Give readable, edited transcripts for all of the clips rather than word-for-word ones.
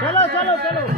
चलो चलो चलो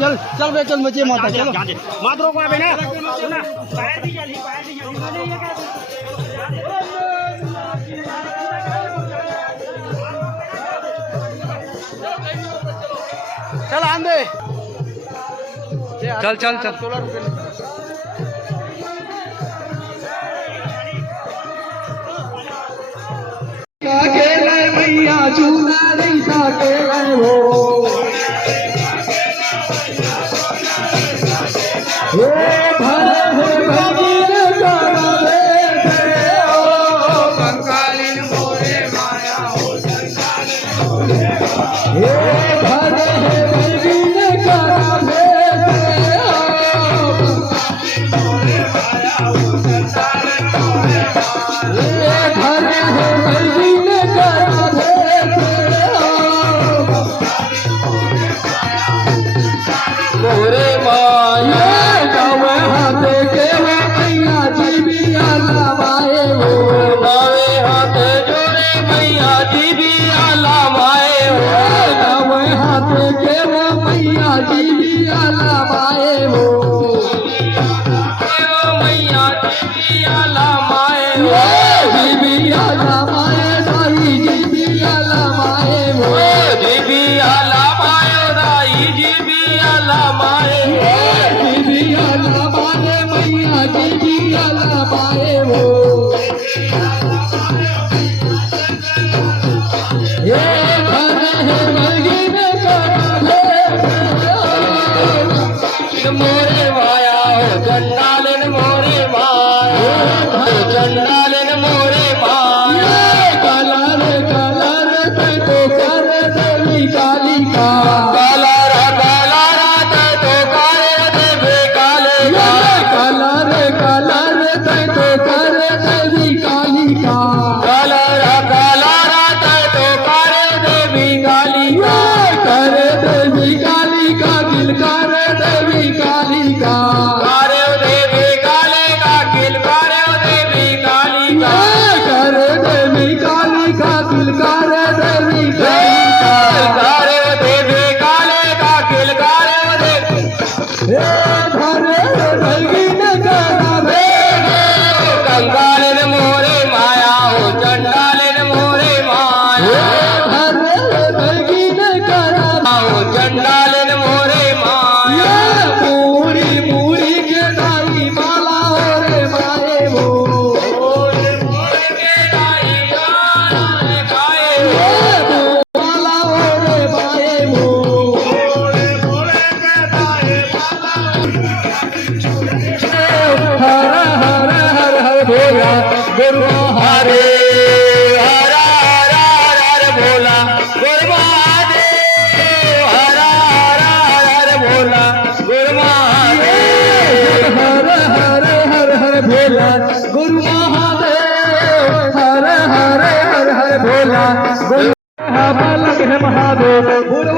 चल चल बे चल मचे माता चलो मत रोको अबे ना सुना बाहर भी चली चल आंदे चल चल चल 16 रुपए मैया चूना नहीं साके हो कंकालीन मोरे माया हो मोरे माया गावे हाथे के मैया जी भी आला माए हो गावे हाथे जोड़े मैया जी भी आला माए हो गावे हाथे के मैया जी भी आला माए हो मैया जी भी आला माए हो जी भी आला माए दाई जी भी आला माए हो जी भी आला माए दाई जी भी आला माए जी भी आला माए मैया जी भी आला माए हो ये घर है मर्गिन मोरे माया हो चंडालन मोरे माया चंडालन मोरे माया कलर कलर तो कर देवी काली का कलर कलर तो कर देवी काली का कलर कलर तो कर देवी काली का कलर कलर तो कर देवी काली का कर देवी काली का दिल कर देवी काली का करे देवी काली का दिल करे देवी काली का कर देवी काली का दिल करे देवी काली का करे देवी काली का दिल करे देवी हे धरे भलगिन करावे कंगालन मोरे माया हो चंडालन मोरे माया धरे भलगिन करावे हो चंडालन मोरे माया पूरी पूरी के दाई माला रे माए हो पूरी पूरी के दाई माला रे गाए हो माला रे माए हो पूरी पूरी के दाई माला हर हर हर हर भोला गुरु हरे हर हर हर भोला गुरु महादेव हर हर हर भोला गुरु महादेव हर हर हर हर भोला गुरु महादेव हर हर हर हर भोला गुरु महादेव गुरु